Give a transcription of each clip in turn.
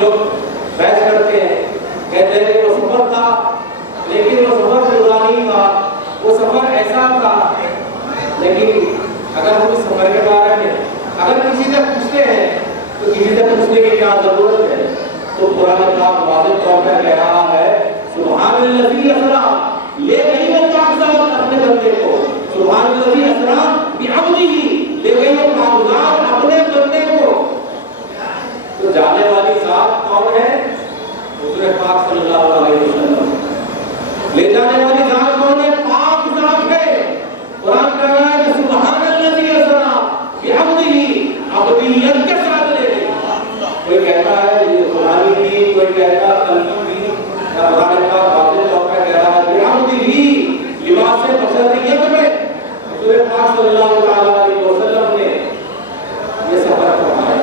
لوگ بحث کرتے تھا. لیکن اگر ہم اس سفر کے بارے میں اگر کسی سے پوچھتے ہیں تو کسی سے پوچھنے کی کیا ضرورت ہے؟ تو قرآن پاک واضح طور پر کہہ رہا ہے سبحان الذی اسری، لے گئی وہ کاغذات اپنے بندے کو. سبحان الذی اسری بعبدہ، لے گئی وہ کاغذات اپنے بندے کو. تو جانے والی ذات کون ہے؟ حضور پاک صلی اللہ علیہ وسلم. لے جانے والی ذات کون ہے؟ پاک ذات ہے. قرآن کہہ رہا ہے کہ سبحان الذی اسری بعبدہ، عبدیت کے ساتھ لے گئی. کوئی کہتا ہے یہ قرآن کی، کوئی کہتا ہے قلبی کی. قرآن کا واضح طور پر کہہ رہا ہے بعبدہ، لباس بشریت میں حضور پاک صلی اللہ علیہ وسلم نے یہ سفر فرمایا.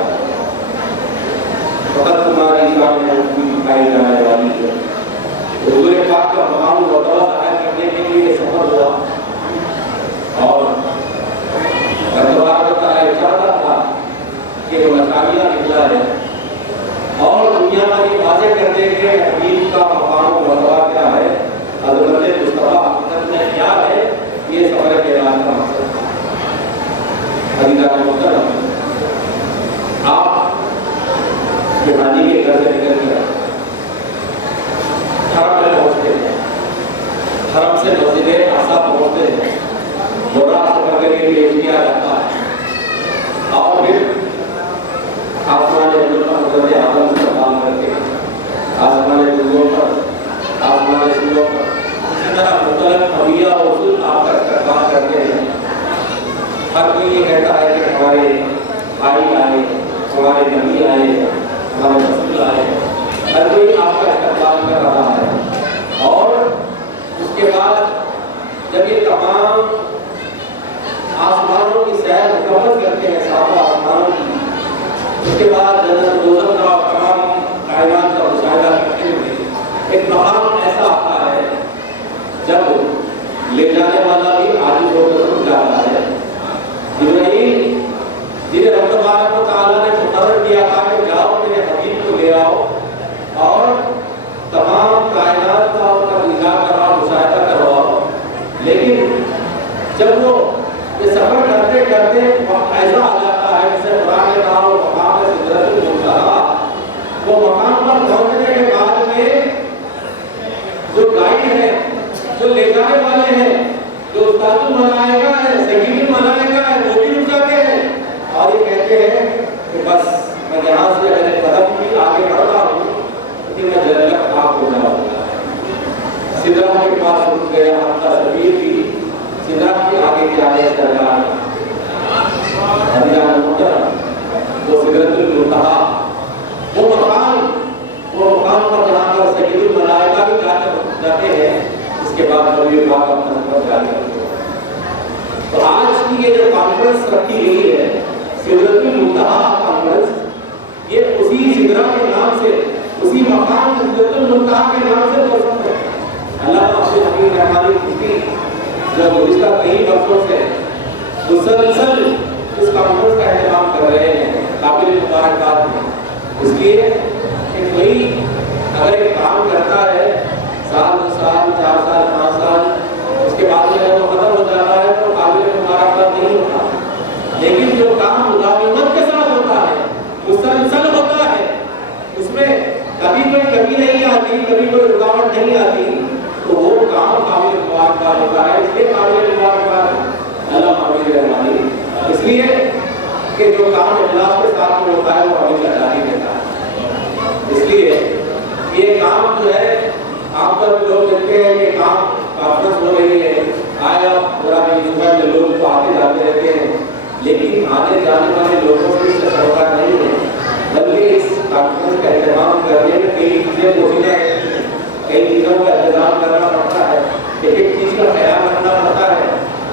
وقت تمہاری جان دکھائی جانے والی ہے. حضور پاک کا مقام مرتبہ ظاہر کرنے کے لیے یہ سفر ہوا. اور مرتبہ کا ارادہ تھا کہ وہ مکانیہ نکلا ہے اور دنیا میں واضح کر دیں کہ حبیب کا مقام مرتبہ کیا ہے، حضرت مصطفیٰ حقیقت میں کیا ہے. یہ سفر کے اعلان کا مقصد تھا. عزیزان محترم، آپ حاجی کے گھر سے نکل کر حرم میں پہنچتے ہیں. حرم سے مسجد اقصی پہنچتے ہیں. بڑا سفر کے لیے پیش کیا جاتا ہے اور پھر آسمان پر حضرت آدم سے سلام کرتے ہیں. آسمان دنوں پر، آسمان سوروں پر اسی طرح مختلف انبیاء اور رسول آپ کا استقبال کرتے ہیں. ہر کوئی یہ کہتا ہے کہ ہمارے بھائی آئے، ہمارے نبی آئے، ہمارے رسول آئے. ہر کوئی آپ کا استقبال کر رہا ہے. اور اس کے بعد جب یہ تمام آسمانوں کی سیر مکمل کرتے ہیں، ساتوں آسمانوں کی، اس کے بعد جنت و دوزخ کا تمام کائنات کا مشاہدہ کرتے ہوئے ایک مقام ایسا آتا ہے جب لے جانے والا بھی عاجز ہو کر رک جاتا ہے. جبرائیل جنہیں رب تبارک و تعالیٰ نے مقرر کیا تھا کہ جاؤ میرے حبیب کو لے آؤ اور تمام کائنات کا ان کا دیدار کراؤ، مشاہدہ کرواؤ. لیکن جب وہ یہ سفر کرتے کرتے ایسا آ جاتا ہے جسے قرآن نے کہا وہ مقام ہے سدرۃ المنتہا. وہ مقام پر پہنچنے کے بعد میں جو گائیڈ ہے، جو لے جانے والے ہیں، جو استاد الملائکہ ہے، سید الملائکہ ہے، وہ بھی رک جاتے ہیں اور یہ کہتے ہیں کہ بس میں یہاں سے اگر قدم بھی آگے بڑھتا ہوں کہ میں جنت خاک ہو جاؤں گا. سدرہ کے پاس رک گیا حتیٰ سبیر بھی سدرہ کی آگے کے آگے درجہ عزیزان محترم. وہ سدرۃ المنتہا، وہ مقام پر جہاں پر سید الملائکہ بھی جاتے ہیں. اس کے بعد نبی پاک اپنا سفر جاری کرتے ہیں. تو آج کی یہ جو کانفرنس رکھی گئی ہے سدرۃ المنتہا کانفرنس، یہ اسی سدرہ کے نام سے، اسی مقام سدرۃ المنتہا کے نام سے پسند ہے. اللہ اپنے حبیب رحمانی کشتی جو گزشتہ کئی برسوں سے مسلسل اس کانفرنس کا اہتمام کر رہے ہیں، قابل مبارکباد ہیں. اس لیے کہ کوئی اگر ایک کام کرتا ہے سال 2 سال 4 سال 5 سال اس کے بعد میں جب وہ ختم ہو جاتا ہے تو قابل مبارکباد نہیں ہوتا. لیکن جو کام مداومت کے ساتھ ہوتا ہے، مسلسل ہوتا ہے، اس میں کبھی کوئی کمی نہیں آتی، کبھی کوئی رکاوٹ نہیں آتی، تو وہ کام قابل مبارکباد ہوتا ہے. اس لیے قابل مبارکباد اللہ حبیب رحمانی. اس لیے کہ جو کام اخلاص کے ساتھ میں ہوتا ہے وہ ہمیشہ جاری رہتا ہے. اس لیے یہ کام جو ہے آپ پر لوگ دیکھتے ہیں کہ کام کانفرنس ہو رہی ہے، آیا پورا صبح میں لوگ تو آتے جاتے رہتے ہیں، لیکن آنے جانے والے لوگوں سے اس کا سروکار نہیں ہے. بلکہ اس کانفرنس کا اہتمام کرنے میں کئی چیزیں پوشیدہ ہیں، کئی چیزوں کا انتظام کرنا پڑتا ہے، ایک ایک چیز کا خیال رکھنا پڑتا ہے.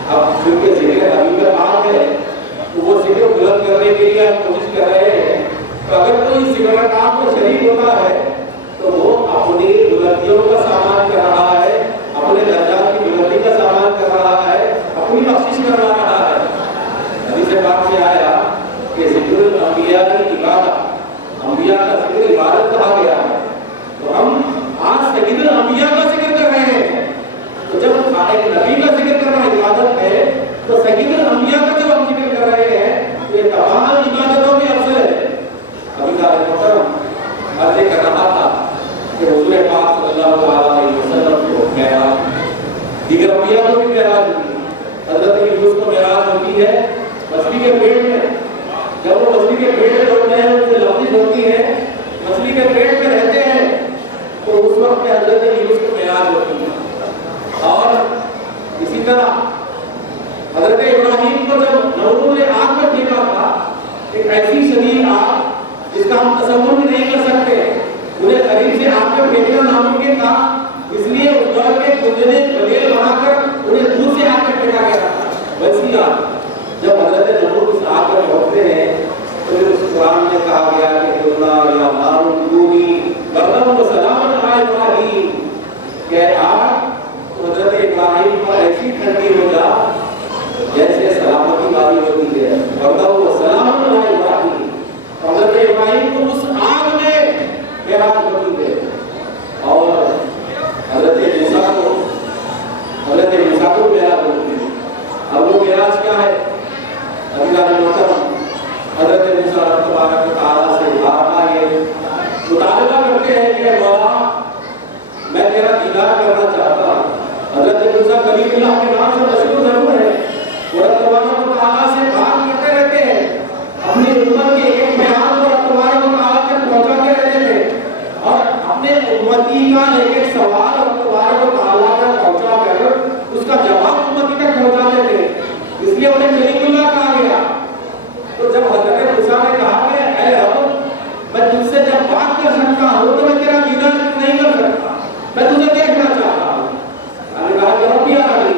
اب چونکہ ذکر حبیب پاک ہے تو وہ ذکر بلند کرنے کے لیے آپ کوشش کر رہے ہیں. تو اگر کوئی ذکر کام میں شریک ہوتا ہے تو وہ اپنی بلندیوں کا سامان کر رہا ہے، اپنے درجات کی بلندی کا سامان کر رہا ہے، اپنی بخشش کروا رہا ہے. حدیث پاک میں آیا کہ ذکر الانبیاء کی عبادت، انبیاء کا ذکر عبادت کہا گیا ہے. تو ہم آج سید الانبیاء کا ذکر کر رہے ہیں. تو جب ایک نبی کا ذکر کرنا عبادت ہے مچھلی کے پیٹ میں. جب وہ مچھلی کے پیٹ میں ہوتے ہیں ان سے لفظ ہوتی ہے مچھلی کے پیٹ میں رہتے ہیں تو اس وقت حضرت یونس کو معراج ہوتی ہے. اور اسی طرح حضرت ابراہیم کو جب نمرود نے آگ میں پھینکا تھا ایک ایسی شدید آگ جس کا ہم تصور بھی نہیں کر سکتے, انہیں قریب سے آگ میں پھینکنا ناممکن تھا, اس لیے اس دور کے گنجنے گلیل بنا کر انہیں دور سے آگ میں پھینکا گیا تھا. ویسی آگ جب حضرت نمرود اس آگ میں پہنچتے ہیں تو پھر اس قرآن میں کہا گیا کہ قلنا یا نار کونی بردم و سلاما علی ابراہیم, کہ آگ حضرت ابراہیم پر ایسی ٹھنڈی ہو جا جیسے سلامتی والی ہوتی ہے. بردم و سلاما علی ابراہیم, حضرت ابراہیم کو اس آگ میں معراج ہوتی ہے. اور حضرت موسیٰ کو معراج ہوتی ہے. اب وہ معراج کیا ہے؟ عزیزان محترم, حضرت موسیٰ تبارک و تعالیٰ سے بارہا یہ مطالبہ کرتے ہیں کہ مولا میں تیرا دیدار کرنا چاہتا ہوں. حضرت موسیٰ کلیم اللہ کے نام سے مشہور ضرور ہے, اور تبارک و تعالیٰ سے بات کرتے رہتے ہیں, اپنی امت کے ایک بیان کو تبارک و تعالیٰ تک پہنچاتے رہتے ہیں, اور اپنے امتی کا ایک ایک سوال تبارک و تعالیٰ تک پہنچا کر اس کا جواب امتی تک پہنچاتے تھے. اس لیے انہیں کلیم اللہ کہا گیا. تو جب حضرت موسیٰ نے کہا کہ اے رب میں تجھ سے جب بات کر سکتا ہوں تو میں تیرا دیدار نہیں کر سکتا, میں تجھے دیکھنا چاہتا ہوں. اللہ نے کہا کہ رب یا علی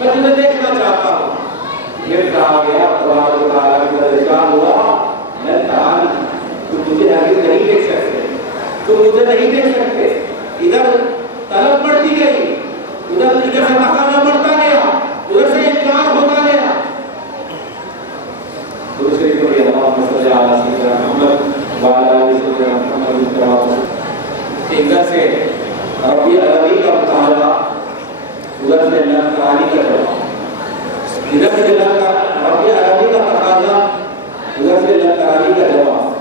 میں تجھے دیکھنا چاہتا ہوں. یہ کہا گیا تبارک و تعالیٰ کا ارشاد ہوا میں کہا تو تجھے آگے نہیں دیکھ سکتے, تم مجھے نہیں دیکھ سکتے. ادھر طلب بڑھتی گئی, ادھر سے تقاضا بڑھتا گیا, ادھر سے انکار ہوتا گیا. دوسری کو یہ اللہم صلی علی سیدنا محمد وعلی آل سیدنا محمد. ادھر سے ربی عربی کا مطالبہ, ادھر سے اللہ تعالی کا جواب, ادھر سے ربی عربی کا تقاضا, ادھر سے اللہ تعالی کا جواب.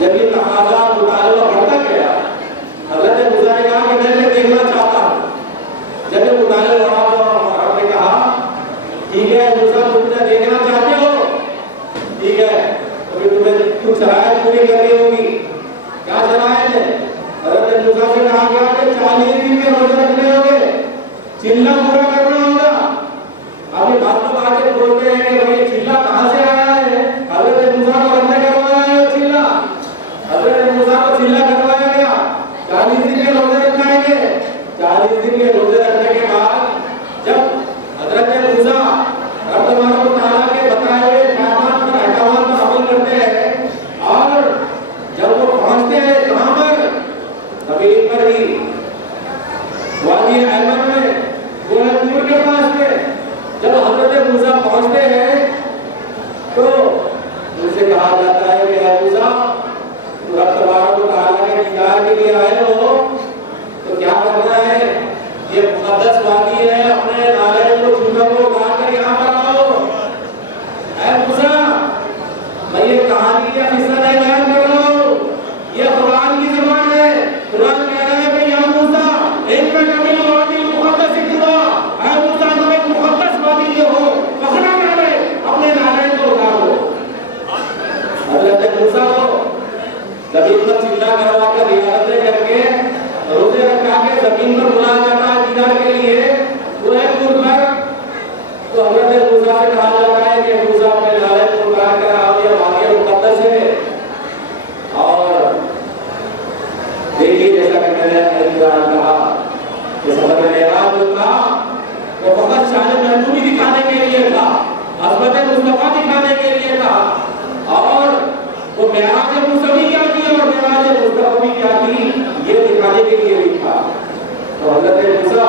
جب یہ تقاضا مطالبہ بڑھتا گیا حضرت موسیٰ نے کہا کہ میں دیکھنا چاہتا ہوں. جب یہ مطالبہ بڑھا تو رب نے کہا ٹھیک ہے موسیٰ تم مجھے دیکھنا چاہتے ہو, ٹھیک ہے تو پھر تمہیں کچھ شرائط پوری کرنی ہوگی. کیا شرائط ہے؟ حضرت موسیٰ سے کہا گیا کہ 40 دن کے روزے رکھنے ہوں گے, چلہ پورا کرنا ہوگا. اب یہ بات تو آج بولتے ہیں کہ بھائی چلہ کہاں سے آیا ہے؟ حضرت موسیٰ کو ہم نے کروایا ہے چلہ, حضرت موسیٰ کو چلہ کروایا گیا. 40 دن کے روزے رکھائیں گے. 40 دن کے روزے رکھنے کے بعد جب حضرت موسیٰ رب تبارک و تعالیٰ کے بتائے ہوئے احکامات پر عمل کرتے ہیں, اور جب وہ پہنچتے ہیں کہاں پر؟ زمین پر ہی, وادی ایمن میں, وہ نور کے پاس میں. جب حضرت موسیٰ پہنچتے ہیں تو ان سے کہا جاتا ہے کہ اے موسیٰ رب تبارک و تعالیٰ کے دیدار کے لیے آئے ہو تو کیا کرنا ہے؟ یہ مقدس وادی ہے, اپنے نالے کو جوتوں کو اتار کر یہاں پر آؤ. اے موسیٰ میں یہ کہانی کا قصہ نہیں بیان کر رہا ہوں, یہ قرآن کی زبان ہے. قرآن کہہ رہا ہے کہ یا موسیٰ ایک میں کبھی وادی مقدس اتنا, اے موسیٰ تم ایک مقدس وادی کے ہو, پکڑا نالے, اپنے نالے کو اتارو. حضرت موسیٰ کو زمین پر چلہ کروا کر ریاضتیں کر کے روزے رکھا کے زمین پر بلایا جاتا ہے دیدار کے لیے. وہ ہے دور پر, تو حضرت موسیٰ سے کہا جاتا ہے کہ موسیٰ اپنے نالے کو اتار کر آؤ, یہ وادی مقدس ہے. اور دیکھیے جیسا کہ میں نے کہا کہ سفر معراج جو تھا وہ فقط شان محمودی دکھانے کے لیے تھا, عظمت مصطفیٰ دکھانے کے لیے تھا, اور وہ معراج موسوی کیا تھی اور معراج مصطفی کیا تھی یہ دکھانے کے لیے بھی تھا. تو حضرت موسیٰ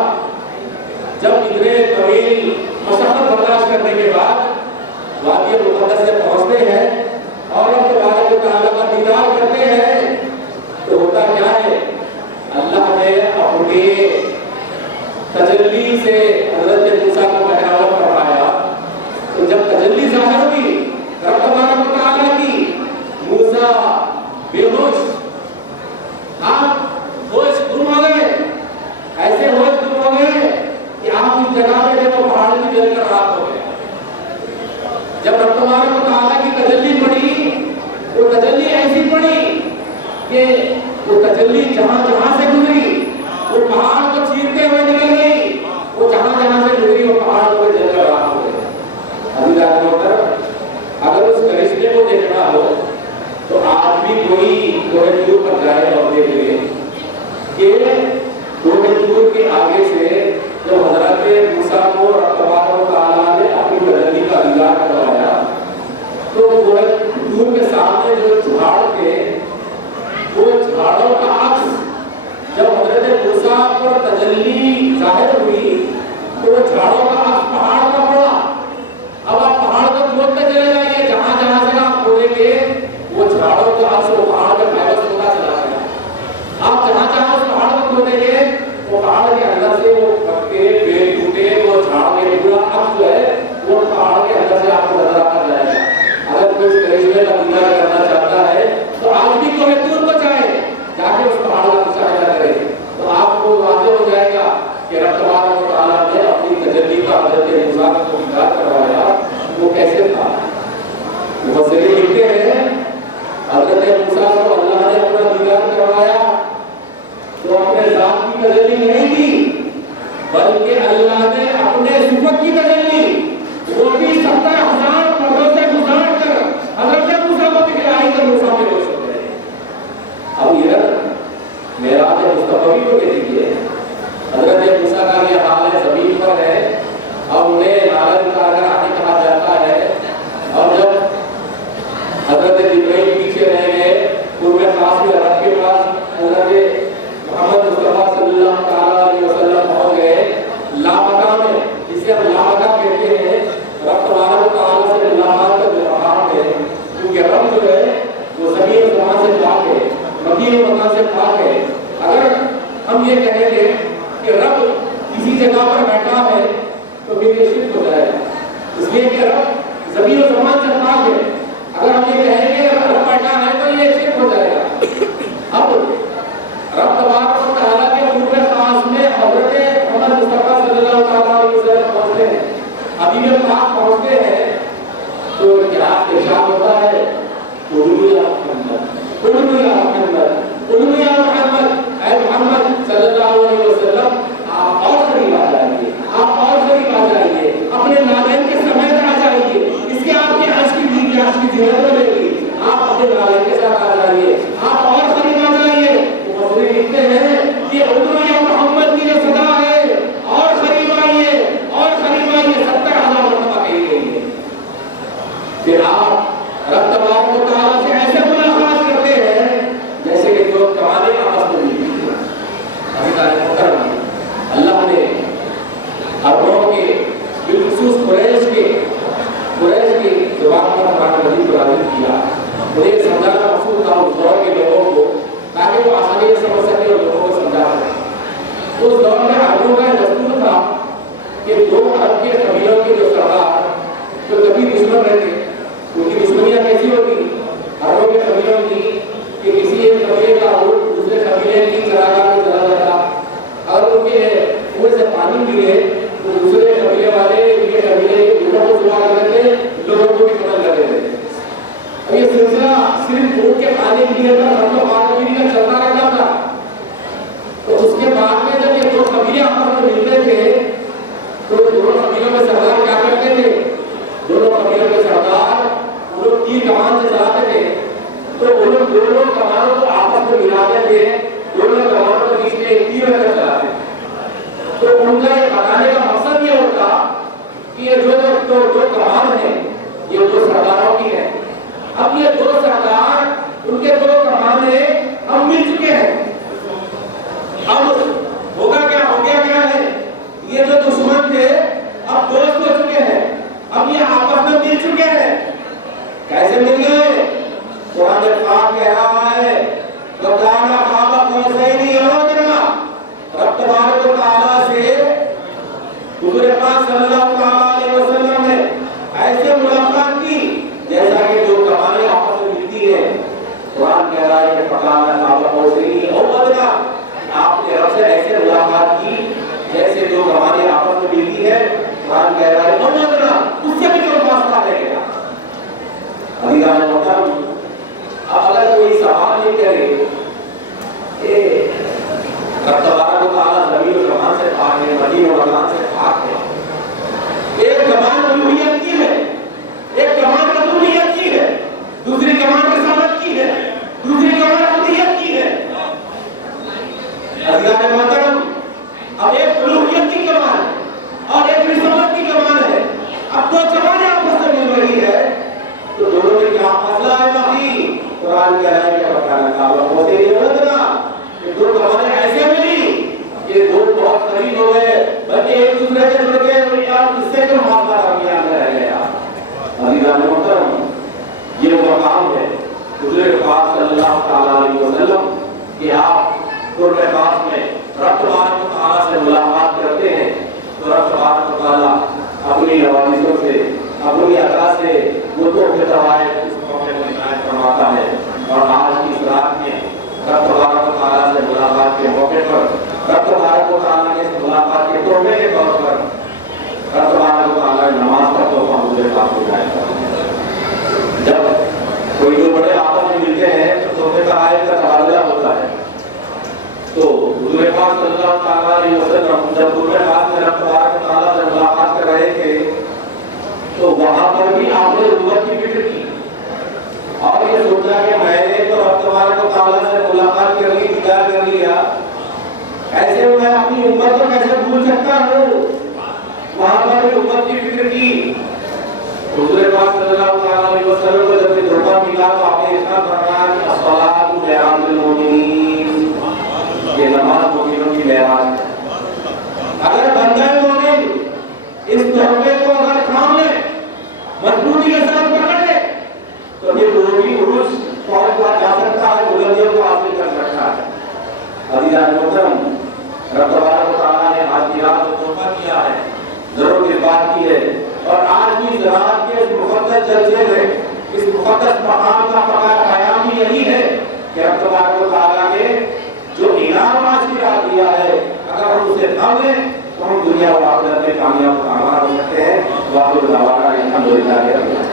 جب اتنے طویل مشقت برداشت کرنے کے بعد وادی مقدس سے پہنچتے ہیں اور رب تبارک و تعالیٰ کا دیدار کرتے ہیں تو ہوتا کیا ہے؟ اللہ نے اپنی تجلی سے حضرت موسیٰ کو پہناوا فرمایا. تو جب تجلی ظاہر ہوئی رب تبارک و تعالیٰ کی, موسیٰ بے ہوش, آپ ہوش گم ہو گئے, ایسے ہوش گم ہو گئے کہ آپ اس جگہ پہ جب پہاڑ میں جل کر رات ہو گئے. جب رب تبارک و تعالیٰ کی تجلی پڑی، وہ تجلی ایسی پڑی کہ وہ تجلی جہاں جہاں سے گزری وہ پہاڑ کو چیرتے ہوئے نکل گئی، وہ جہاں جہاں سے گزری وہ پہاڑ کو جل کر راہ ہو گئے۔ عزیزان محترم، اگر اس کرشمے کو دیکھنا ہو تو آج بھی کوئی کوہ طور پر جائے اور دیکھ لے کہ کوہ طور کے آگے سے جب حضرت موسیٰ کو رب تبارک و تعالیٰ نے اپنی تجلی کا دیدار کروایا تو کوہ طور کے سامنے جو جھاڑ تھے وہ جھاڑوں کا عکس جب حضرت موسیٰ پر تجلی ظاہر ہوئی تو وہ جھاڑوں کا عکس پہاڑ پر پڑا۔ اب آپ پہاڑ کو کھودتے چلے جائیے، جہاں جہاں سے آپ کھودیں گے وہ جھاڑوں کا عکس وہ پہاڑ کا فائدہ ہوتا چلا گیا۔ آپ جہاں جہاں اس پہاڑ کو کھودیں گے وہ پہاڑ کے اندر سے وہ پتے پیڑ ٹوٹے وہ جھاڑ کے پورا عکس جو ہے وہ پہاڑ کے اندر سے آپ کو نظر آتا جائے گا۔ اگر کوئی اس کرشمے کا دیدار کرنا چاہتا ہے تو آج بھی کوہ طور کو جائے، جا کے اس پہاڑ کا مشاہدہ کرے تو آپ کو واضح ہو جائے گا کہ رب تبارک و تعالیٰ نے اپنی تجلی کا حضرت موسیٰ کو دیدار کروایا وہ کیسے تھا۔ مفسرین لکھتے ہیں حضرت موسیٰ کو اللہ نے اپنا دیدار کروایا تو اپنے ذات کی تجلی نہیں دی بلکہ اللہ نے اپنے صفت کی تجلی وہ بھی 70,000 مردوں سے گزار کر حضرت موسیٰ کو دکھلائی تو موسیٰ میں روشن ہو گئے۔ اب یہ معراج مصطفی کو دیکھیے، حضرت موسیٰ کا یہ حال ہے، زمین پر ہے، اب انہیں نارد کا اگر آنے کہا جاتا ہے، اور جب حضرت جبرائیل پیچھے رہ گئے قرب خاص میں رب کے پاس حضرت محمد مصطفیٰ صلی اللہ تعالیٰ علیہ وسلم پہنچ گئے لامکہ میں، جسے ہم لامکہ کہتے ہیں، رب تبارک و تعالیٰ سے ملاقات کا جو مقام ہے، کیونکہ رب جو ہے وہ زمین و زمان سے پاک ہے، مکین و مکان سے پاک ہے۔ اگر ہم یہ کہیں گے کہ رب کسی جگہ پر بیٹھا ہے تو پھر یہ شرک ہو جائے گا، اس لیے کہ رب زمین و زمان سے پاک ہے۔ اگر ہم یہ کہیں گے کہ رب بیٹھا ہے تو یہ شرک ہو جائے گا۔ اب رب تبارک و تعالیٰ کے قرب خاص میں حضرت محمد مصطفیٰ صلی اللہ تعالیٰ علیہ وسلم پہنچتے ہیں، حبیب پاک پہنچتے ہیں تو کیا ارشاد ہوتا ہے، قولوا یا محمد، قولوا یا محمد، قولوا یا محمد، اے محمد صلی اللہ علیہ وسلم آپ اور قریب آ جائیے، آپ اور قریب آ جائیے، اپنے نالین کے سمیت آ جائیے، اس کے آپ کے عرش کی بیوی عرش کی زینت ہو لے گی، آپ اپنے نالین کے ساتھ آ جائیے، آپ اور قریب آ جائیے۔ مفسرین لکھتے ہیں کہ قولوا یا محمد کی جو صدا ہے اور قریب آئیے اور قریب آئیے 70,000 مرتبہ کہی گئی ہے۔ پھر آپ رب تبارک و تعالیٰ سے ایسے ملاقات کرتے ہیں جیسے کہ جو کمانے کا قصد نہیں ہے۔ اللہ نے عربوں کے بالخصوص قریش کی زبان پر قرآن مجید کو نازل کیا، انہیں سمجھانا مقصود تھا اس دور کے لوگوں کو تاکہ وہ آسانی سے سمجھ سکے اور لوگوں کو سمجھا سکے۔ اس دور میں عربوں کا دستور تھا کہ 2 عرب کے قبیلوں کے جو سردار جو کبھی دشمن رہتے ان کی دشمنیاں کیسی ہوتی، عربوں کے قبیلوں کی کہ کسی ایک قبیلے کا اونٹ دوسرے قبیلے کی چراگاہ میں چلا جاتا، اگر ان کے کنویں سے پانی ملے تو دوسرے قبیلے والے ان کے قبیلے کے اونٹوں کو چرا کر دیتے، لوگوں کو بھی قتل کر دیتے۔ اب یہ سلسلہ صرف اونٹ کے پانی پینے پر ہم تو بارگیری کا چلتا رہتا تھا۔ تو اس کے بعد میں جب یہ 2 قبیلے آپس میں ملتے تھے تو دونوں قبیلوں کے سردار کیا کرتے تھے، دونوں قبیلوں کے سردار وہ لوگ تیر کمان سے چلاتے تھے تو وہ لوگ دونوں کمانوں کو آپس میں ملاتے تھے، دونوں کمانوں کے بیچ میں ایک تیر رکھ کر چلاتے تھے۔ تو ان کا یہ بتانے کا مقصد یہ ہوتا کہ یہ جو کمان ہے یہ 2 سرداروں کی ہے۔ اب یہ 2 سردار ان کے 2 کمان ہیں، اب مل چکے ہیں۔ اب ہوگا کیا، ہو گیا کیا ہے، یہ جو دشمن تھے اب دوست ہو چکے ہیں، اب یہ آپس میں مل چکے ہیں۔ کیسے مل گئے؟ قرآن پاک کہہ رہا ہے وَكَانَ قَابَ قَوْسَيْنِ أَوْ أَدْنَىٰ، رب تبارک و تعالیٰ سے حضور پاک صلی اللہ علیہ وسلم نے ایسے ملاقات کی جیسا کہ جو کمانیں آپس میں ملتی ہیں۔ قرآن کہہ رہا ہے کہ فَكَانَ قَابَ قَوْسَيْنِ أَوْ معاملہ درمیان میں رہ گیا۔ عزیزان محترم، یہ وہ مقام ہے حضور پاک صلی اللہ تعالیٰ علیہ وسلم کہ آپ قرب خاص میں رب تبارک و تعالیٰ سے ملاقات کرتے ہیں تو رب تبارک و تعالیٰ اپنی نوازشوں سے، اپنی عطا سے وہ تحفے تحائف اس موقع پر عنایت فرماتا ہے۔ اور آج کی اس رات میں رب تبارک و تعالیٰ سے ملاقات کے موقع پر، رب تبارک و تعالیٰ کے ملاقات کے تحفے کے طور پر رب تبارک و تعالیٰ نے نماز کا تحفہ حضور پاک کو عنایت فرمایا۔ جب کوئی جو بڑے آپس میں ملتے ہیں تو تحفے تحائف کا تبادلہ ہوتا ہے، تو حضور پاک صلی اللہ تعالیٰ علیہ وسلم جب قرب خاص میں رب تبارک و تعالیٰ سے ملاقات کر رہے تھے تو وہاں پر بھی آپ نے امت کی فکر کی اور یہ سوچا کہ میں نے تو رب تبارک و تعالیٰ سے ملاقات کر لی، دیدار کر لیا، ایسے میں اپنی امت کو کیسے بھول سکتا ہوں؟ وہاں پر بھی امت کی فکر کی۔ حضور پاک صلی اللہ تعالیٰ علیہ وسلم کو جب یہ دھوکہ ملا تو آپ نے اتنا فرمایا کہ الصلاۃ معراج المومنین، یہ نماز مومنوں کی معراج ہے۔ اگر بندہ مومن اس تحفے کو اگر تھام لے، مضبوطی کے ساتھ پکڑ لے، تو پھر وہ بھی عروج پہنچ جا سکتا ہے، بلندیوں کو حاصل کر سکتا ہے۔ عزیزان محترم، رب تبارک و تعالیٰ نے آج کی رات کو تحفہ کیا ہے، ضرور اس بات کی ہے، اور آج کی اس رات کے اس مقدس جلسے میں اس مقدس مقام کا پیام ہی یہی ہے کہ رب تبارک و تعالیٰ نے جو انعام آج کی رات دیا ہے، اگر ہم اسے تھام لیں تو ہم دنیا و آخرت میں کامیاب ہو سکتے ہیں۔ واقعی دعوانا الحمدللہ۔